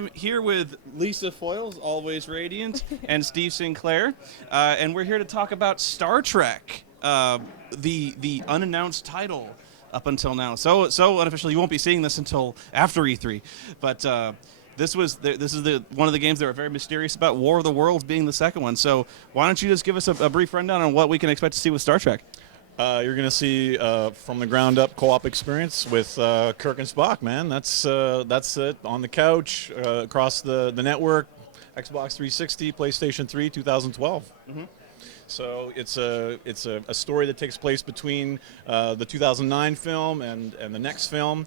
I'm here with Lisa Foyles, always radiant, and Steve Sinclair, and we're here to talk about Star Trek, the unannounced title up until now. So unofficial, you won't be seeing this until after E3, but this is one of the games they were very mysterious about. War of the Worlds being the second one. So why don't you just give us a brief rundown on what we can expect to see with Star Trek? You're going to see from the ground up co-op experience with Kirk and Spock, man. That's it on the couch, across the network, Xbox 360, PlayStation 3, 2012. Mm-hmm. So it's a story that takes place between the 2009 film and the next film.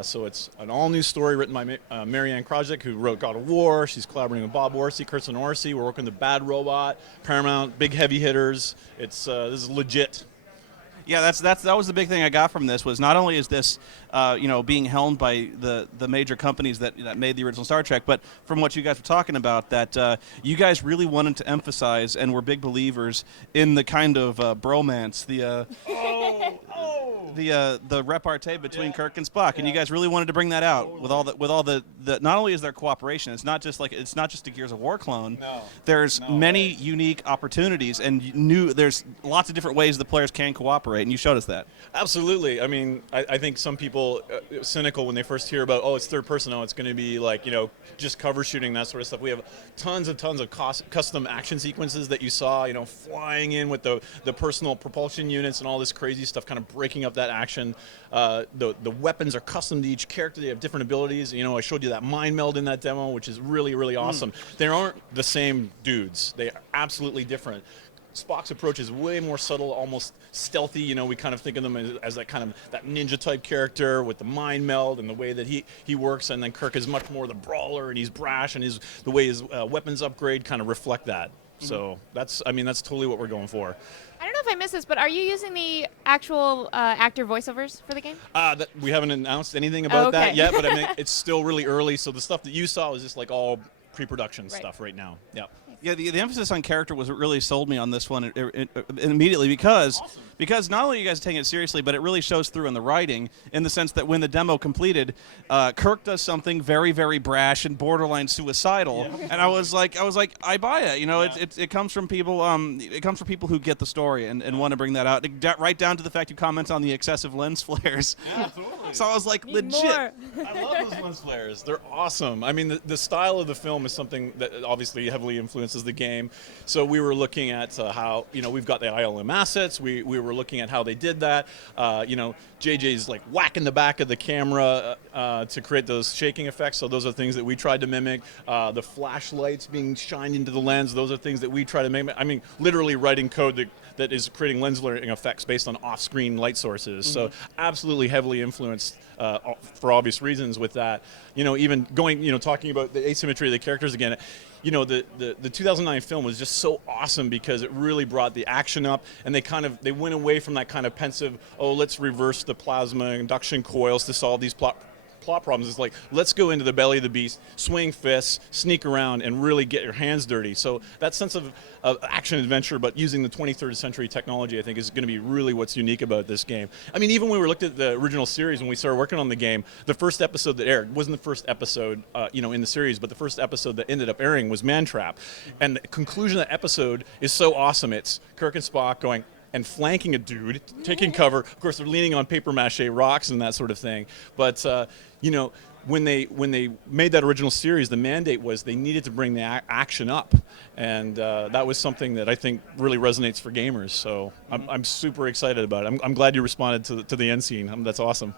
So it's an all-new story written by Marianne Krajcik, who wrote God of War. She's collaborating with Bob Orsi, Kirsten Orsi. We're working with the Bad Robot, Paramount, big heavy hitters. This is legit. Yeah, that was the big thing I got from this. Was not only is this, being helmed by the major companies that made the original Star Trek, but from what you guys were talking about, that you guys really wanted to emphasize and were big believers in the kind of bromance, the repartee between Kirk and Spock, and you guys really wanted to bring that out with all the not only is there cooperation, it's not just a Gears of War clone. There's many unique opportunities, and there's lots of different ways the players can cooperate, and you showed us that. Absolutely. I mean, I think some people cynical when they first hear about, it's third person, it's going to be like, just cover shooting, that sort of stuff. We have tons of custom action sequences that you saw, flying in with the personal propulsion units and all this crazy stuff, kind of breaking up that action. The weapons are custom to each character. They have different abilities. I showed you that mind meld in that demo, which is really, really awesome. They aren't the same dudes. They are absolutely different. Spock's approach is way more subtle, almost stealthy. We kind of think of them as that ninja type character with the mind meld and the way that he works. And then Kirk is much more the brawler, and he's brash, and the way his weapons upgrade kind of reflect that. So that's totally what we're going for. I don't know if I missed this, but are you using the actual actor voiceovers for the game? We haven't announced anything about that yet, but it's still really early. So the stuff that you saw is just like all pre-production stuff right now. Yeah. Yeah, the emphasis on character was what really sold me on this one immediately because not only are you guys taking it seriously, but it really shows through in the writing in the sense that when the demo completed, Kirk does something very, very brash and borderline suicidal, and I was like, I buy it. It comes from people. It comes from people who get the story and want to bring that out. Right down to the fact you comment on the excessive lens flares. Yeah, totally. So I was like, legit. More. I love those lens flares. They're awesome. I mean, the style of the film is something that obviously heavily influences the game. So we were looking at how, we've got the ILM assets. We were looking at how they did that. JJ's like whacking the back of the camera to create those shaking effects. So those are things that we tried to mimic. The flashlights being shined into the lens. Those are things that we try to mimic. I mean, literally writing code that is creating lens flaring effects based on off-screen light sources. Mm-hmm. So absolutely heavily influenced for obvious reasons with that. Even going, talking about the asymmetry of the characters again. The 2009 film was just so awesome because it really brought the action up, and they went away from that kind of pensive, let's reverse the plasma induction coils to solve these plot problems. It's like, let's go into the belly of the beast, swing fists, sneak around, and really get your hands dirty. So that sense of action adventure, but using the 23rd century technology, I think is going to be really what's unique about this game. I mean, even when we looked at the original series, when we started working on the game, the first episode that aired wasn't the first episode, in the series, but the first episode that ended up airing was Mantrap. And the conclusion of that episode is so awesome. It's Kirk and Spock going and flanking a dude, taking cover. Of course, they're leaning on paper mache rocks and that sort of thing. But, when they made that original series, the mandate was they needed to bring the action up. And that was something that I think really resonates for gamers. So I'm super excited about it. I'm glad you responded to the end scene. That's awesome.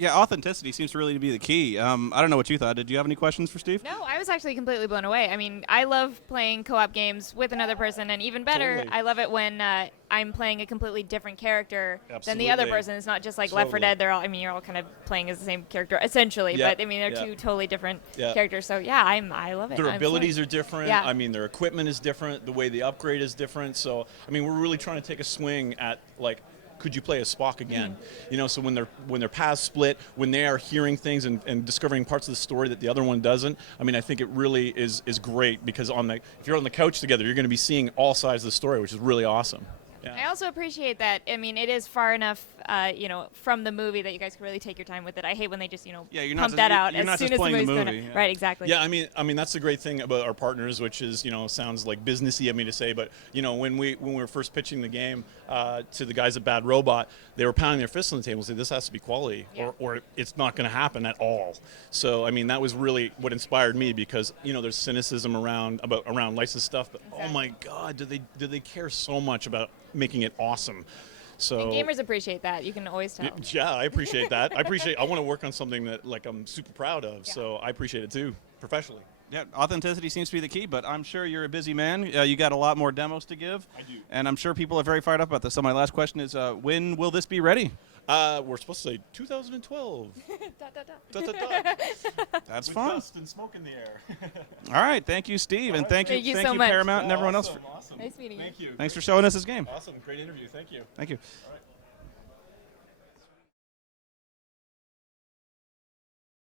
Yeah, authenticity seems to really be the key. I don't know what you thought. Did you have any questions for Steve? No, I was actually completely blown away. I mean, I love playing co-op games with another person, and even better, Totally. I love it when I'm playing a completely different character than the other person. It's not just like Left 4 Dead. You're all kind of playing as the same character, essentially, but I mean, they're two totally different characters. So yeah, I love it. Their abilities are different. Yeah. I mean, their equipment is different. The way they upgrade is different. So, I mean, we're really trying to take a swing at, like, could you play as Spock again? So when their paths split, when they are hearing things and discovering parts of the story that the other one doesn't, I mean, I think it really is great because if you're on the couch together, you're going to be seeing all sides of the story, which is really awesome. Yeah. I also appreciate that. I mean, it is far enough from the movie that you guys can really take your time with it. I hate when they just you're pump that out as soon as the movie's going to. Right, exactly. Yeah, I mean that's the great thing about our partners, which is sounds like businessy of me to say, but when we were first pitching the game to the guys at Bad Robot, they were pounding their fists on the table and saying this has to be quality, or it's not going to happen at all. So I mean that was really what inspired me, because there's cynicism around licensed stuff, but oh my God, do they care so much about making it awesome? So and gamers appreciate that. You can always tell. Yeah, I appreciate that. I want to work on something that I'm super proud of. Yeah. So I appreciate it too, professionally. Yeah, authenticity seems to be the key, but I'm sure you're a busy man. You got a lot more demos to give. I do. And I'm sure people are very fired up about this. So my last question is, when will this be ready? We're supposed to say 2012. That's with fun. Dust and smoke in the air. All right, thank you, Steve, and thank you so much. Paramount and everyone else. Awesome. Nice meeting you. Thank you. Thanks for showing us this game. Awesome, great interview. Thank you. Thank you. All right.